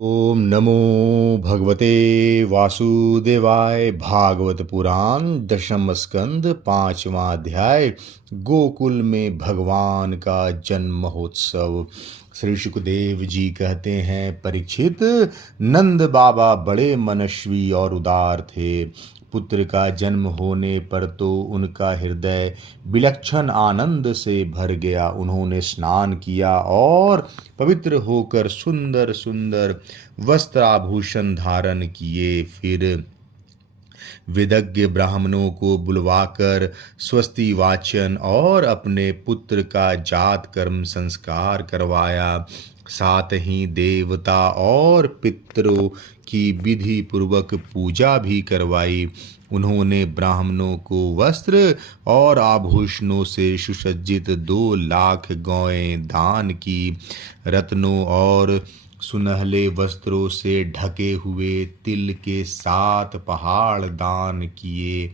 ओम नमो भगवते वासुदेवाय। भागवत पुराण दशम स्कंद पांचवा अध्याय। गोकुल में भगवान का जन्म महोत्सव। श्री सुखदेव जी कहते हैं, परीक्षित, नंद बाबा बड़े मनस्वी और उदार थे। पुत्र का जन्म होने पर तो उनका हृदय विलक्षण आनंद से भर गया। उन्होंने स्नान किया और पवित्र होकर सुंदर सुंदर वस्त्र आभूषण धारण किए। फिर विदग्ध ब्राह्मणों को बुलवाकर स्वस्ति वाचन और अपने पुत्र का जात कर्म संस्कार करवाया। साथ ही देवता और पितरों की विधि पूर्वक पूजा भी करवाई। उन्होंने ब्राह्मणों को वस्त्र और आभूषणों से सुसज्जित 2 लाख गौएं दान की। रत्नों और सुनहले वस्त्रों से ढके हुए तिल के 7 पहाड़ दान किए।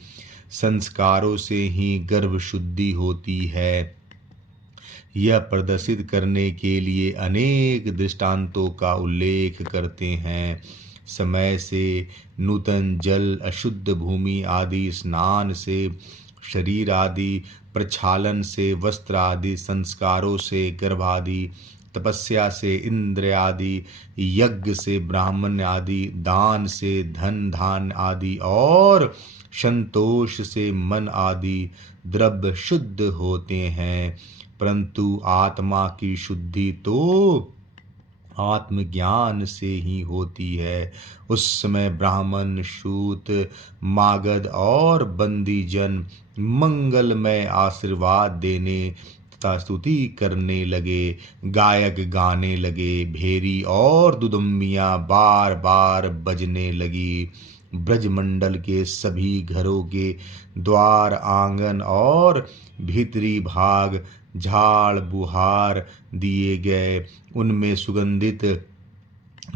संस्कारों से ही गर्भ शुद्धि होती है, यह प्रदर्शित करने के लिए अनेक दृष्टांतों का उल्लेख करते हैं। समय से नूतन जल, अशुद्ध भूमि आदि, स्नान से, शरीर आदि प्रक्षालन से, वस्त्र आदि संस्कारों से, गर्भ आदि तपस्या से, इंद्र आदि यज्ञ से, ब्राह्मण आदि दान से, धन धान आदि और संतोष से मन आदि द्रव्य शुद्ध होते हैं। परंतु आत्मा की शुद्धि तो आत्मज्ञान से ही होती है। उस समय ब्राह्मण, शूत, मागध और बंदीजन मंगलमय आशीर्वाद देने तथा स्तुति करने लगे। गायक गाने लगे, भेरी और दुदुम्बियाँ बार बार बजने लगी। ब्रजमंडल के सभी घरों के द्वार, आंगन और भीतरी भाग झाड़ बुहार दिए गए। उनमें सुगंधित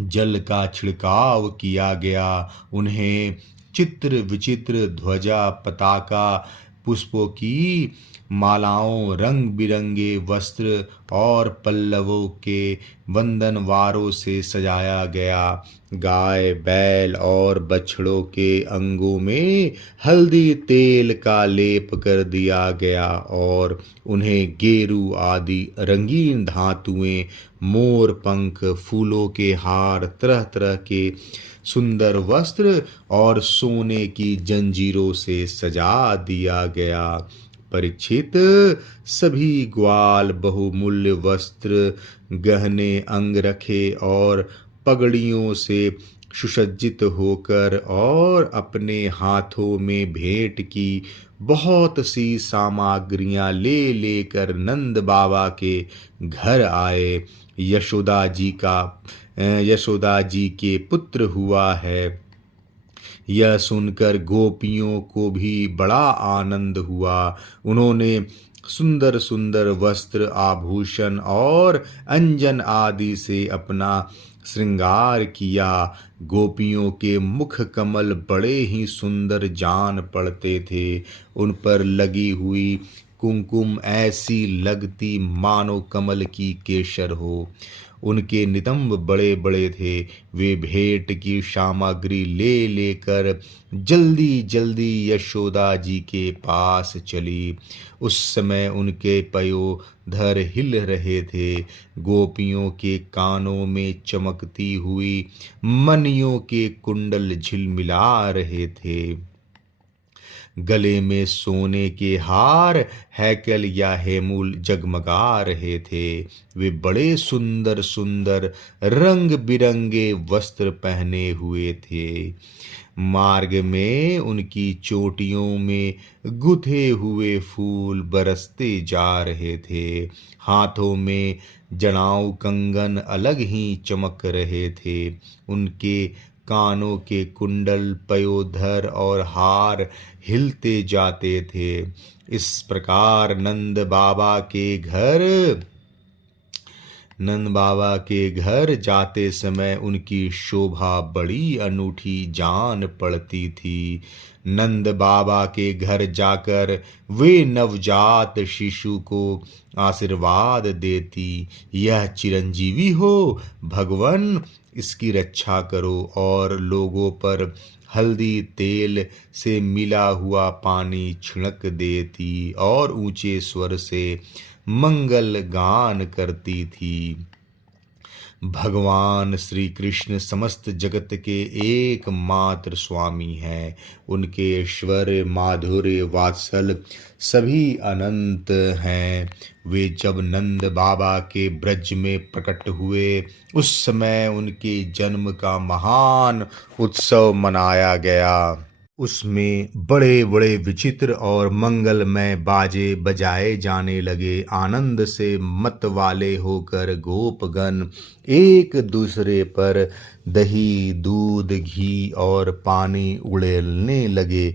जल का छिड़काव किया गया। उन्हें चित्र विचित्र ध्वजा, पताका, पुष्पों की मालाओं, रंग बिरंगे वस्त्र और पल्लवों के वंदनवारों से सजाया गया। गाय, बैल और बछड़ों के अंगों में हल्दी तेल का लेप कर दिया गया और उन्हें गेरू आदि रंगीन धातुएं, मोर पंख, फूलों के हार, तरह तरह के सुंदर वस्त्र और सोने की जंजीरों से सजा दिया गया। परीक्षित, सभी ग्वाल बहुमूल्य वस्त्र, गहने, अंगरखे और पगड़ियों से सुसज्जित होकर और अपने हाथों में भेंट की बहुत सी सामग्रियां ले लेकर नंद बाबा के घर आए। यशोदा जी के पुत्र हुआ है, यह सुनकर गोपियों को भी बड़ा आनंद हुआ। उन्होंने सुंदर सुंदर वस्त्र, आभूषण और अंजन आदि से अपना श्रृंगार किया। गोपियों के मुख कमल बड़े ही सुंदर जान पड़ते थे। उन पर लगी हुई कुमकुम ऐसी लगती मानो कमल की केसर हो। उनके नितंब बड़े बड़े थे। वे भेंट की सामग्री ले लेकर जल्दी जल्दी यशोदा जी के पास चली। उस समय उनके पयोधर हिल रहे थे। गोपियों के कानों में चमकती हुई मणियों के कुंडल झिलमिला रहे थे। गले में सोने के हार, हैकल या हेमूल जगमगा रहे थे। वे बड़े सुंदर सुंदर रंग बिरंगे वस्त्र पहने हुए थे। मार्ग में उनकी चोटियों में गुथे हुए फूल बरसते जा रहे थे। हाथों में जनाऊ कंगन अलग ही चमक रहे थे। उनके कानों के कुंडल, पयोधर और हार हिलते जाते थे। इस प्रकार नंद बाबा के घर जाते समय उनकी शोभा बड़ी अनूठी जान पड़ती थी। नंद बाबा के घर जाकर वे नवजात शिशु को आशीर्वाद देती, यह चिरंजीवी हो भगवन, इसकी रक्षा करो, और लोगों पर हल्दी तेल से मिला हुआ पानी छिड़क देती और ऊंचे स्वर से मंगल गान करती थी। भगवान श्री कृष्ण समस्त जगत के एकमात्र स्वामी हैं। उनके ऐश्वर्य, माधुर्य, वात्सल सभी अनंत हैं। वे जब नंद बाबा के ब्रज में प्रकट हुए उस समय उनके जन्म का महान उत्सव मनाया गया। उसमें बड़े बड़े विचित्र और मंगलमय बाजे बजाए जाने लगे। आनंद से मत वाले होकर गोपगण एक दूसरे पर दही, दूध, घी और पानी उड़ेलने लगे,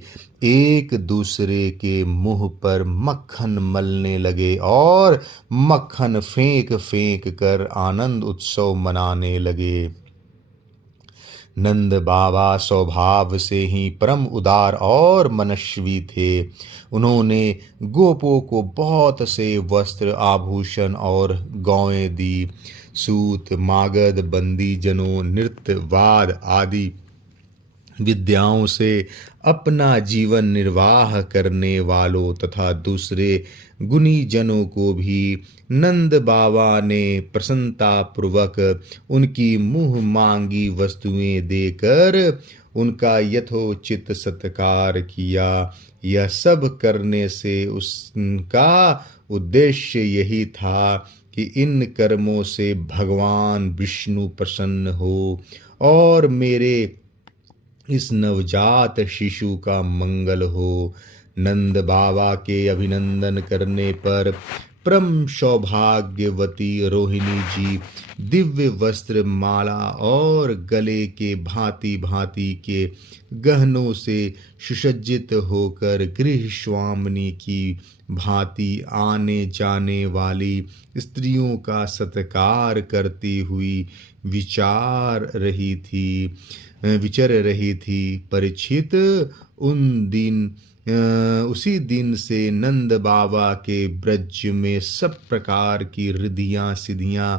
एक दूसरे के मुंह पर मक्खन मलने लगे और मक्खन फेंक फेंक कर आनंद उत्सव मनाने लगे। नंद बाबा स्वभाव से ही परम उदार और मनस्वी थे। उन्होंने गोपों को बहुत से वस्त्र, आभूषण और गौएं दी। सूत, मागध, बंदी जनों, नृत्य, वाद आदि विद्याओं से अपना जीवन निर्वाह करने वालों तथा दूसरे गुणी जनों को भी नंद बाबा ने प्रसन्नता पूर्वक उनकी मुँह मांगी वस्तुएं देकर उनका यथोचित सत्कार किया। यह सब करने से उसका उद्देश्य यही था कि इन कर्मों से भगवान विष्णु प्रसन्न हो और मेरे इस नवजात शिशु का मंगल हो। नंद बाबा के अभिनंदन करने पर परम सौभाग्यवती रोहिणी जी दिव्य वस्त्र, माला और गले के भांति भांति के गहनों से सुसज्जित होकर गृह स्वामिनी की भांति आने जाने वाली स्त्रियों का सत्कार करती हुई विचर रही थी। परीक्षित उसी दिन से नंद बाबा के ब्रज में सब प्रकार की रिद्धियां सिद्धियां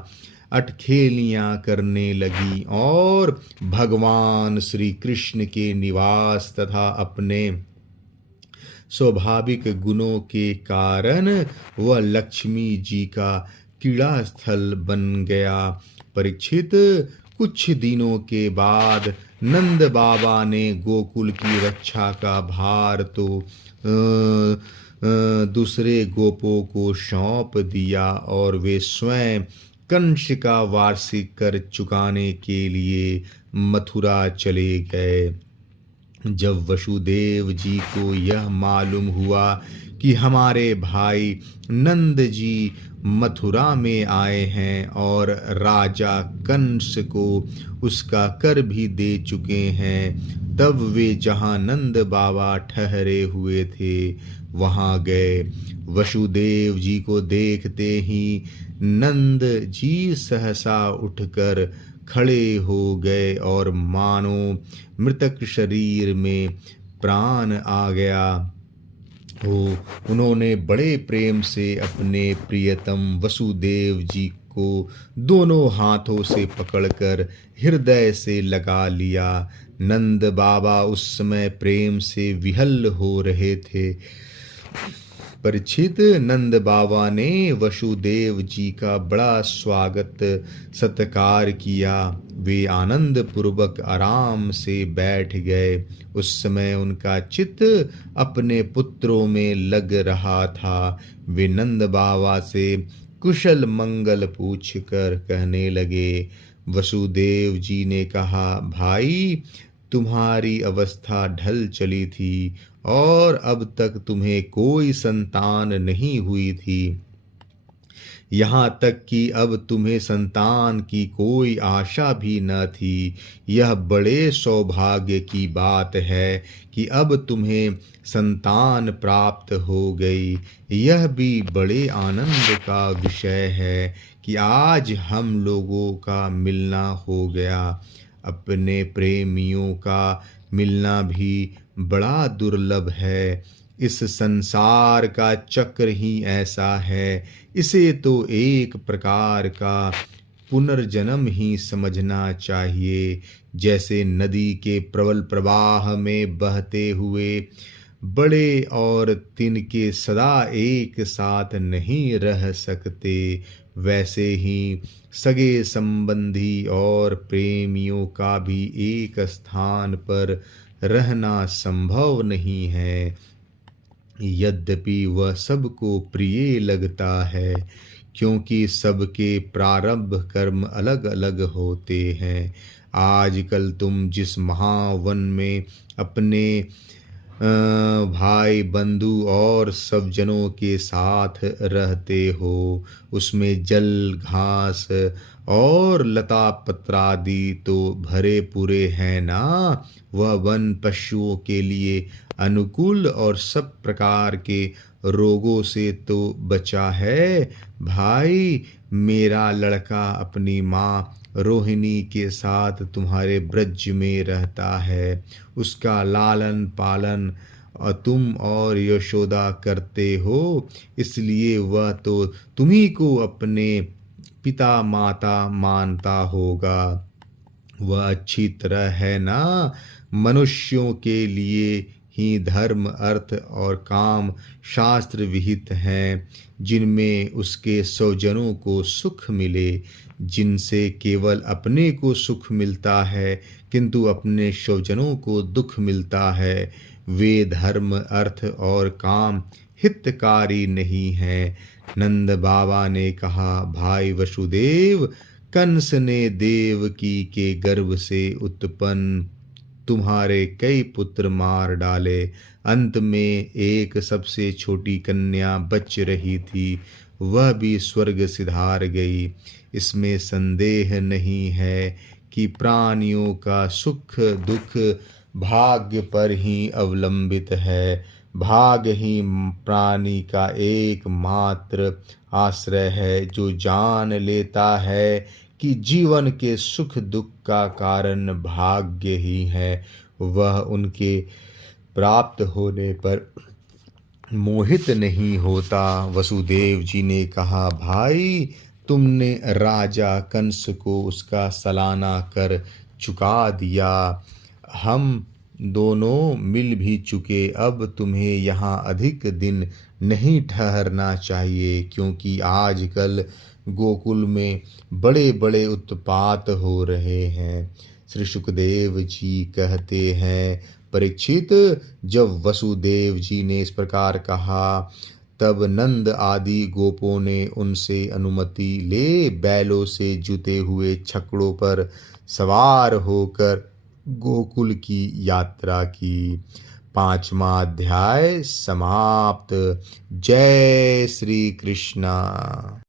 अटखेलियां करने लगी और भगवान श्री कृष्ण के निवास तथा अपने स्वाभाविक गुणों के कारण वह लक्ष्मी जी का क्रीड़ा स्थल बन गया। परीक्षित, कुछ दिनों के बाद नंद बाबा ने गोकुल की रक्षा का भार तो दूसरे गोपों को सौंप दिया और वे स्वयं कंस का वार्षिक कर चुकाने के लिए मथुरा चले गए। जब वसुदेव जी को यह मालूम हुआ कि हमारे भाई नंद जी मथुरा में आए हैं और राजा कंस को उसका कर भी दे चुके हैं, तब वे जहाँ नंद बाबा ठहरे हुए थे वहाँ गए। वसुदेव जी को देखते ही नंद जी सहसा उठकर खड़े हो गए और मानो मृतक शरीर में प्राण आ गया हो। उन्होंने बड़े प्रेम से अपने प्रियतम वसुदेव जी को दोनों हाथों से पकड़कर हृदय से लगा लिया। नंद बाबा उस समय प्रेम से विहल हो रहे थे। परीक्षित, नंद बाबा ने वसुदेव जी का बड़ा स्वागत सत्कार किया। वे आनंद पूर्वक आराम से बैठ गए। उस समय उनका चित्त अपने पुत्रों में लग रहा था। वे नंद बाबा से कुशल मंगल पूछकर कहने लगे। वसुदेव जी ने कहा, भाई, तुम्हारी अवस्था ढल चली थी और अब तक तुम्हें कोई संतान नहीं हुई थी। यहाँ तक कि अब तुम्हें संतान की कोई आशा भी न थी। यह बड़े सौभाग्य की बात है कि अब तुम्हें संतान प्राप्त हो गई। यह भी बड़े आनंद का विषय है कि आज हम लोगों का मिलना हो गया। अपने प्रेमियों का मिलना भी बड़ा दुर्लभ है। इस संसार का चक्र ही ऐसा है। इसे तो एक प्रकार का पुनर्जन्म ही समझना चाहिए। जैसे नदी के प्रबल प्रवाह में बहते हुए बड़े और तिनके सदा एक साथ नहीं रह सकते, वैसे ही सगे संबंधी और प्रेमियों का भी एक स्थान पर रहना संभव नहीं है। यद्यपि वह सबको प्रिय लगता है, क्योंकि सबके प्रारब्ध कर्म अलग अलग होते हैं। आजकल तुम जिस महावन में अपने भाई बंधु और सब जनों के साथ रहते हो, उसमें जल घास और लता पत्रादि तो भरे पूरे हैं ना। वह वन पशुओं के लिए अनुकूल और सब प्रकार के रोगों से तो बचा है। भाई, मेरा लड़का अपनी माँ रोहिणी के साथ तुम्हारे ब्रज में रहता है। उसका लालन पालन तुम और यशोदा करते हो, इसलिए वह तो तुम्ही को अपने पिता माता मानता होगा। वह अच्छी तरह है ना। मनुष्यों के लिए ही धर्म अर्थ और काम शास्त्र विहित हैं, जिनमें उसके स्वजनों को सुख मिले। जिनसे केवल अपने को सुख मिलता है किंतु अपने स्वजनों को दुख मिलता है, वे धर्म अर्थ और काम हितकारी नहीं हैं। नंद बाबा ने कहा, भाई वसुदेव, कंस ने देवकी के गर्भ से उत्पन्न तुम्हारे कई पुत्र मार डाले। अंत में एक सबसे छोटी कन्या बच रही थी, वह भी स्वर्ग सिधार गई। इसमें संदेह नहीं है कि प्राणियों का सुख दुख भाग्य पर ही अवलंबित है। भाग्य ही प्राणी का एकमात्र आश्रय है। जो जान लेता है कि जीवन के सुख दुख का कारण भाग्य ही है, वह उनके प्राप्त होने पर मोहित नहीं होता। वसुदेव जी ने कहा, भाई, तुमने राजा कंस को उसका सालाना कर चुका दिया। हम दोनों मिल भी चुके। अब तुम्हें यहाँ अधिक दिन नहीं ठहरना चाहिए, क्योंकि आजकल गोकुल में बड़े बड़े उत्पात हो रहे हैं। श्री सुखदेव जी कहते हैं, परीक्षित, जब वसुदेव जी ने इस प्रकार कहा, तब नंद आदि गोपों ने उनसे अनुमति ले बैलों से जुते हुए छकड़ों पर सवार होकर गोकुल की यात्रा की। 5वां अध्याय समाप्त। जय श्री कृष्णा।